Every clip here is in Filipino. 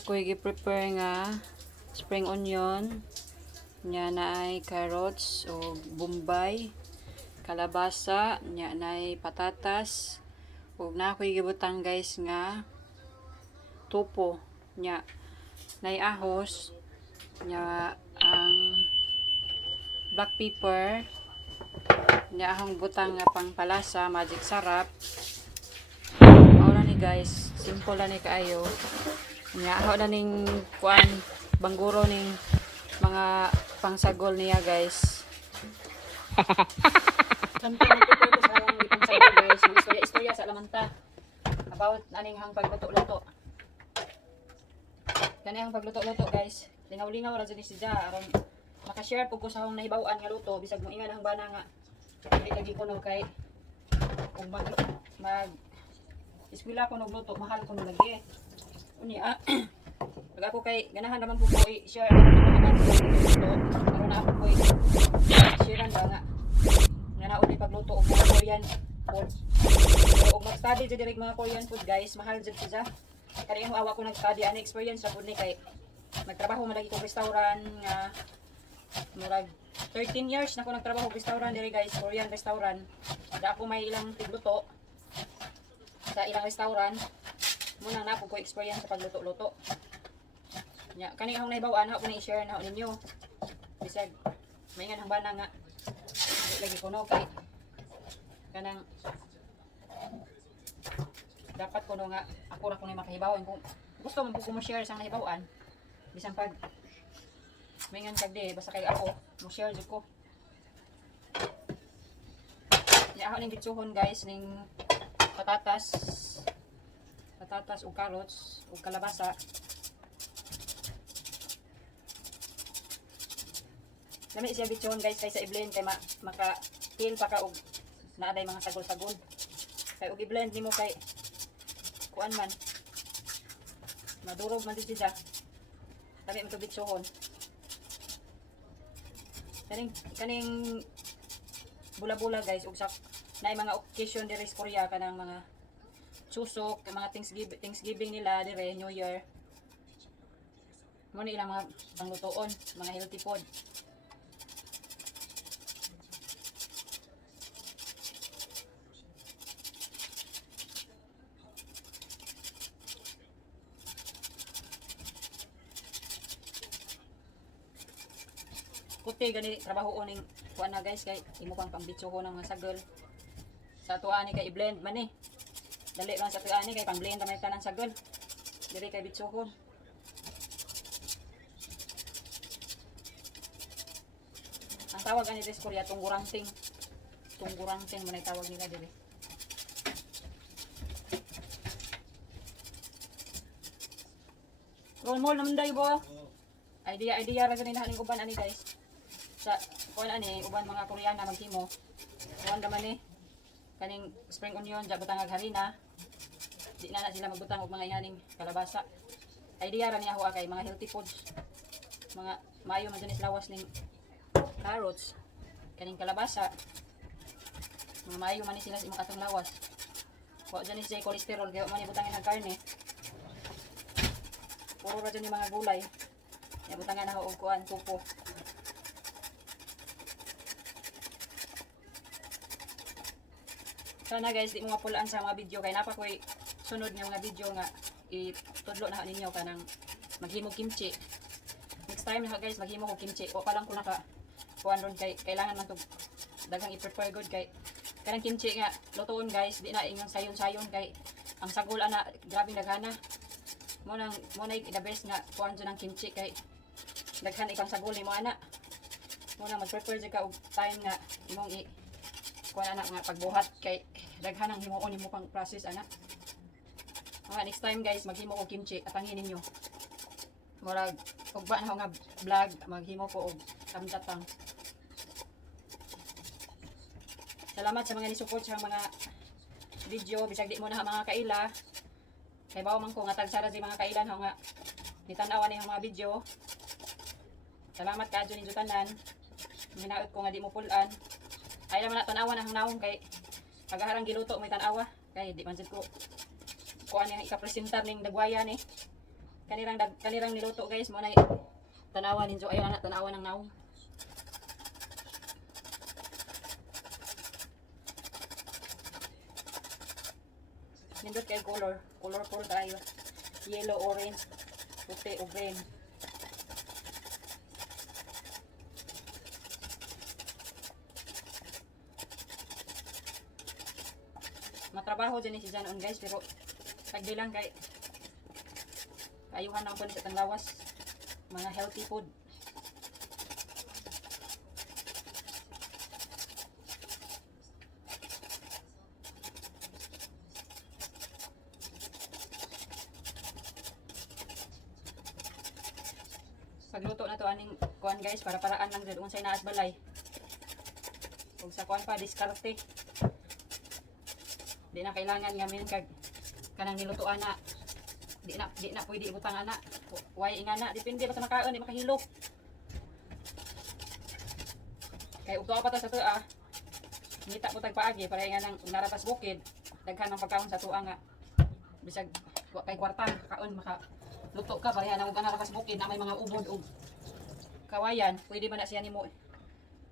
Ako i-prepare nga spring onion. Nya na ay carrots o bombay, kalabasa, nya na ay patatas. Ug na ako gibutang guys nga tupo. Nya na ay ahos. Nya ang black pepper. Nya akong butang nga pangpalasa, magic sarap. Mao ni guys, simple lang ni kaayo. Nya ako na ning kuan bangguro ning mga pangsagol niya guys. Sampai nagtutuyo ko sa akong pangsagol guys. Istorya sa lamanta about aning hang pagluto-luto. Kani ang pagluto-luto guys. Lingaw-lingaw ra jud siya aron maka-share pug ko sa akong nahibaw-an nga luto bisag moingan ang bana nga dili lagi kuno kay kung mag eskwela ko nagluto mahal ko lagi. Unya pag ako kay ganahan naman po ko i-share ako ng mga luto aron na ako ko i-share ba nga nga nauli pagluto og mga Korean food. So og mag-study jud direk mga Korean food guys, mahal jud siya. Kani ang awa ko nag-study ani experience ra pud ni kay nagtrabaho man lagi ko restaurant nga murag 13 years na ko nagtrabaho sa restaurant dire guys, Korean restaurant. Da ako may ilang tigluto sa ilang restaurant. Muna na ko experience sa pagluto-luto. Nya kani akong nahibaw-an ako ni i-share na ninyo. Bisag maingan ang bana nga lagi kuno kay kanang dapat kuno nga ako ra kuno makahibawan kung gusto man ko mo-share sang nahibaw-an. Bisan pag maingan kag di basta kay ako mo-share jud ko. Nya ako ning gitsuhon guys ning patatas ug carrots ug kalabasa. Lami siya bityon guys kaysa i-blend kay maka-feel pa ka og naaday mga sagol-sagol. Kay og i-blend nimo kay kuan man madurog man din siya. Lami mo to bitsohon. Kaning bula-bula guys ug sak naay mga occasion diri sa Korea kanang mga susok, mga Thanksgiving nila dire New Year. Mo ni ilang mga panglutoon, mga healthy food. Puti gani trabaho ning kuan na guys kay imo pang pambitsoho ng mga sagol. Sa tuwa ni kay i-blend man ni. Dali lang sa tuwa ni kay pang-blend ta may tanan sagol. Diri kay bitsohon. Ang tawag ani sa Korea tunggurangting. Tunggurangting man ay tawag nila diri. Roll mo naman day bo. Idea ra ganin haning uban ani guys. Sa kuan ani uban mga Koreana maghimo. Kuan naman ni kaning spring onion ja butang ag harina. Di na sila magbutang og mga ihaning kalabasa. Idea ra ni ako kay mga healthy foods. Mga mayo man dinis lawas ning carrots, kaning kalabasa. Mga mayo man ni sila sa imong katong lawas. Wa dinis say cholesterol kay man ni butangin ang karne. Puro ra dyan yung mga gulay. Ya butangan ako og kuan tupo. Sana guys di mo mapulaan sa mga video kay napa koy sunod nga mga video nga itudlo na ninyo kanang maghimo kimchi. Next time na guys maghimo ko kimchi. O pa lang ko naka kuan ron kay kailangan man tug daghang i-prepare good kay kanang kimchi nga lutoon guys di na ingon sayon-sayon kay ang sagol ana grabing daghana. Mo nang the best nga kuan jud ang kimchi kay daghan ikang sagol nimo ana. Mo nang mag-prepare jud ka og time nga imong kuan ana nga pagbuhat kay daghan ang himuon nimo pang process ana. Next time guys maghimo og kimchi atangin ninyo. Murag ugba na ako nga vlog maghimo ko og tamtatang. Salamat sa mga ni-support sa mga video bisag di mo na mga kaila. Kay bawo man ko nga tagsara si mga kailan nga nitan-aw ni mga video. Salamat kadyo ninyo tanan. Hinaot ko nga di mo pulan. Ay naman na tan-awan ang naong kay pagaharang giluto may tan-awa kay di man jud ko kuan yang ika-presentar ning dagwayan ni. kanirang niluto guys mo na tanawan ninyo. Ayaw na tanawan ng naong. Nindot kay colorful tayo. Yellow, orange, puti o green. Matrabaho din si Janon guys, pero pagdi lang kay ayuhan lang po sa tanglawas. Mga healthy food. Pagluto na to aning kuan guys, para paraan lang jud unsay naas balay. Ug sa kuan pa diskarte. Di na kailangan ngamin kag kanang nilutoan na. Di na pwede ibutang ana. Way ingana depende ba sa makaon di makahilo. Kay ug pa ta sa tuwa. Ngita po tag paagi para nga nang narapas bukid. Daghan ng pagkaon sa tuwa nga. Bisag wa kay kwarta kaon maka luto ka pareha na ug narapas bukid na may mga ubod ug kawayan, pwede ba na siya nimo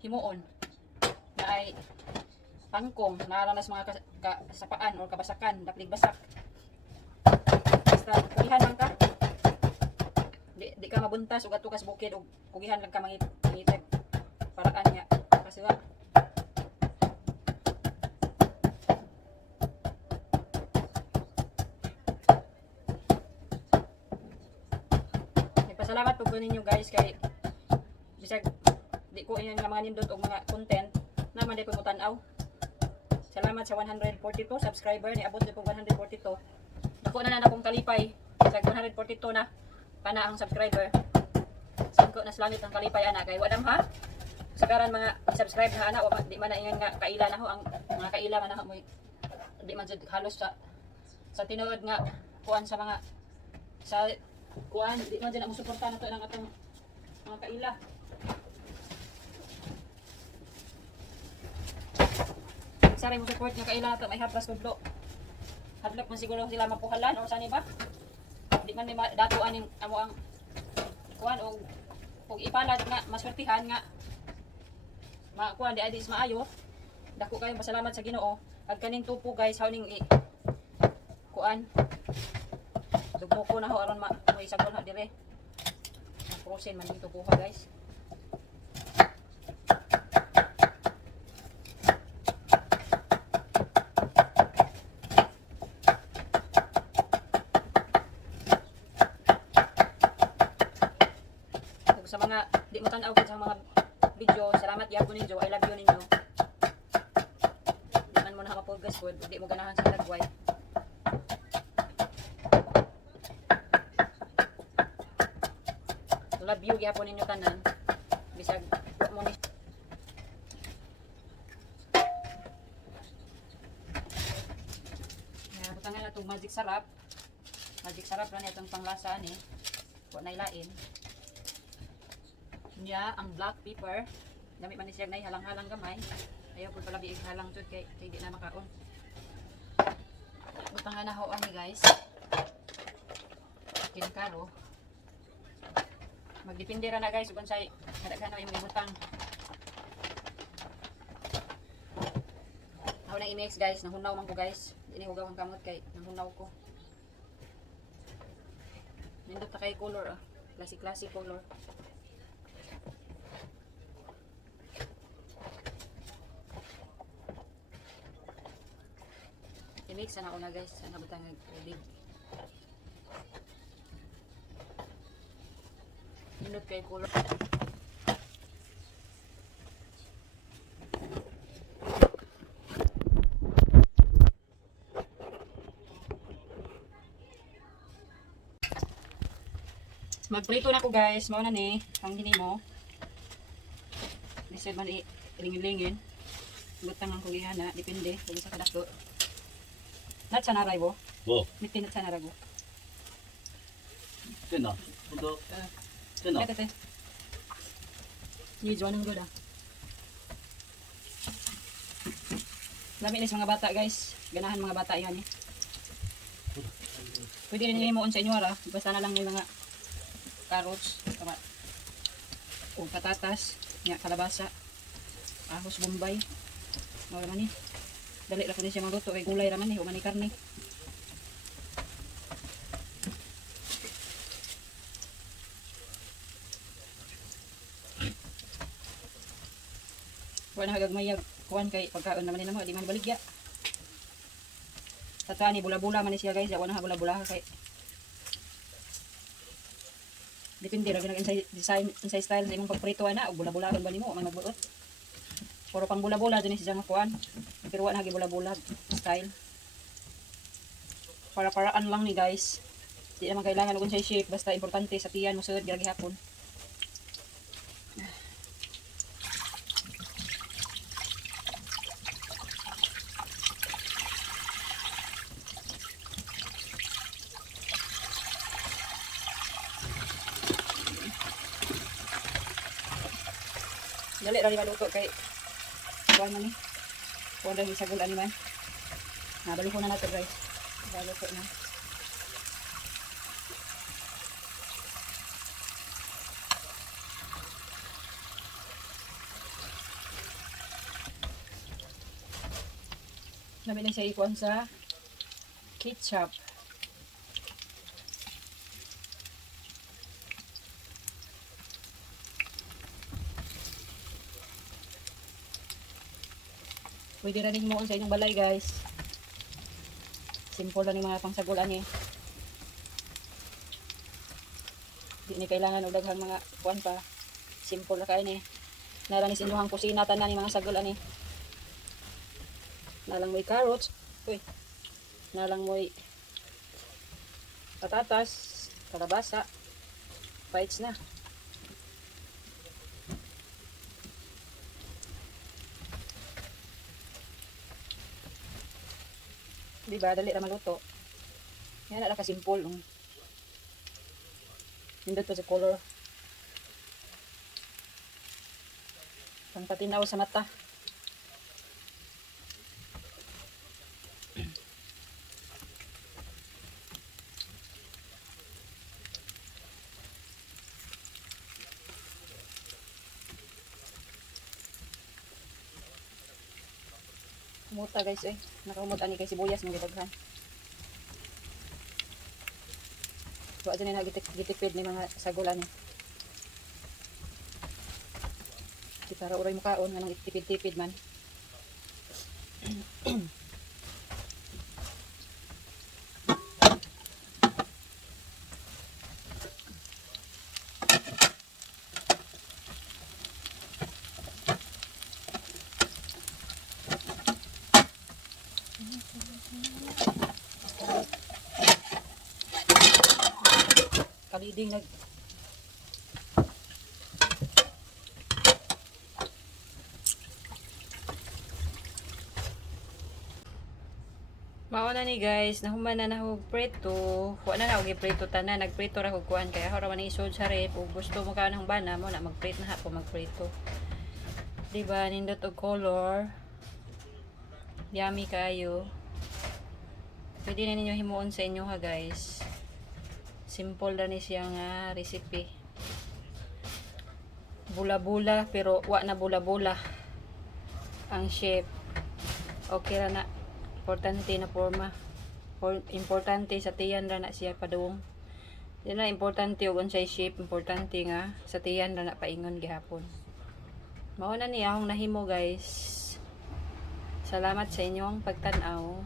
himuon na ay pangkong naranas mga kasapaan o kabasakan, daplig basak. Basta kugihan lang ka. Di ka mabuntas ug atukas bukid ug kugihan lang ka mangitag paraan niya. Kasi wa salamat po ninyo guys kay bisag di ko iyan nga mga nindot og mga content naman di ko mo tan-aw. Salamat sa 142 subscriber ni abot di po 142. Dako na akong kalipay bisag 142 na pana ang subscriber. Singko na salamat ang kalipay ana kay wadam ha. Sagaran mga subscribe na ana di man na ingan nga kaila na ho ang mga kaila man na mo di man jud halos sa tinuod nga kuan sa mga sa kuan di man dyan ang suporta na to ng atong mga kaila. Saray mo support nga kaila na to may hapras kudlo. Hadlok man siguro sila mapuhalan o sani ba? Di man ni datuan ning amo ang kuan og ipalad nga maswertihan nga kuan di adis maayo. Dako kayong pasalamat sa Ginoo. Ag kaning tupo guys hawning kuan dugmo ko na ho aron may sagol ha dire. Prosen man dito buha guys. Ug sa mga di mo tan-aw sa mga video, salamat gyapon ninyo. I love you ninyo. Di man mo na mapuggas food, di mo ganahan sa lagway. Love you gyapon ninyo tanan. Bisag mo ni butangan na itong magic sarap. Magic sarap lang itong panglasa ni. Huwag na ilain. Niya ang black pepper. Dami pa ni siya na halang-halang gamay. Ayaw po pala biig halang to kay di na makaon. Butangan na ho ani guys. Kinkaro. Magdepende ra na guys kung say kadaghan na imong ibutang. Ako na i-mix guys, nahunaw man ko guys. Dili hugaw ang kamot kay nahunaw ko. Nindot ta kay color classic color. I-mix na ako na guys, ana butang tubig. Nindot kay color. Magprito na ko guys, mao na ni ang hinimo. Lisod man ilingin-lingin. Butang ang kulihan na, depende kung sa kadako. Nat sa naray bo? Bo. Mitin nat sa naray bo. Kena. Untuk kena. Tete. Ni John ang goda. Dami ni mga bata guys. Ganahan mga bata yan eh. Pwede rin himuon sa inyo ara. Basta na lang may mga carrots, tama. O patatas, nya kalabasa, ahos bombay. Mao man ni. Dali ra ko ni siya maluto kay gulay ra man ni o man ni karne. Kuha na hagagmay kuhan kay pagkaon naman ni namo di man baligya. Sa ni bula-bula man ni siya guys, wa na bula-bula kay depende ra gyud design inside style sa imong pagprito ana og bula-bula ba nimo man magbuot. Puro pang bula-bula dinhi siya nga kuan. Pero wa na gi bula-bula style. Para-paraan lang ni guys. Di naman kailangan og unsay shape basta importante sa tiyan mo sud gyud gihapon. Dali ra maluto kay kuan man ni. Kuan ra sagol ani man. Nabalik ko na nato guys. Baluto na. Namin na siya ikuan sa ketchup. Pwede rin mo sa inyong balay guys. Simple lang yung mga pangsagulan eh. Di ni kailangan og daghang mga kuan pa. Simple na kain eh. Naranis inyong kusina tanan ni mga sagulan eh. Nalang mo'y carrots. Uy. Nalang mo'y patatas, kalabasa. Bites na. Diba, dali na maluto. Yan na lang kasimple. Nindot pa sa color. Pang patinaw sa mata. Kumuta guys eh. Nakamut ani kay sibuyas ng gidaghan. Wa dyan na gitipid ni mga sagulan eh. Di para uray mo kaon nga nang itipid-tipid man. Kaliding nag Mauna ni guys, nahuman na nahug preto. Wa na og ipreto tanan, nagpreto ra kog kuan kaya hora man isod sa rep ug gusto mo ka ng bana mo na magpreto na ako magpreto. Diba nindot og color. Yummy kayo. Pwede na ninyo himuon sa inyo ha guys. Simple na ni siya nga recipe. Bula-bula pero wa na bula-bula ang shape. Okay ra na. Importante na forma. Importante sa tiyan ra na siya padung. Di na importante og unsay shape, importante nga sa tiyan ra na paingon gihapon. Mao na ni akong nahimo guys. Salamat sa inyong pagtan-aw.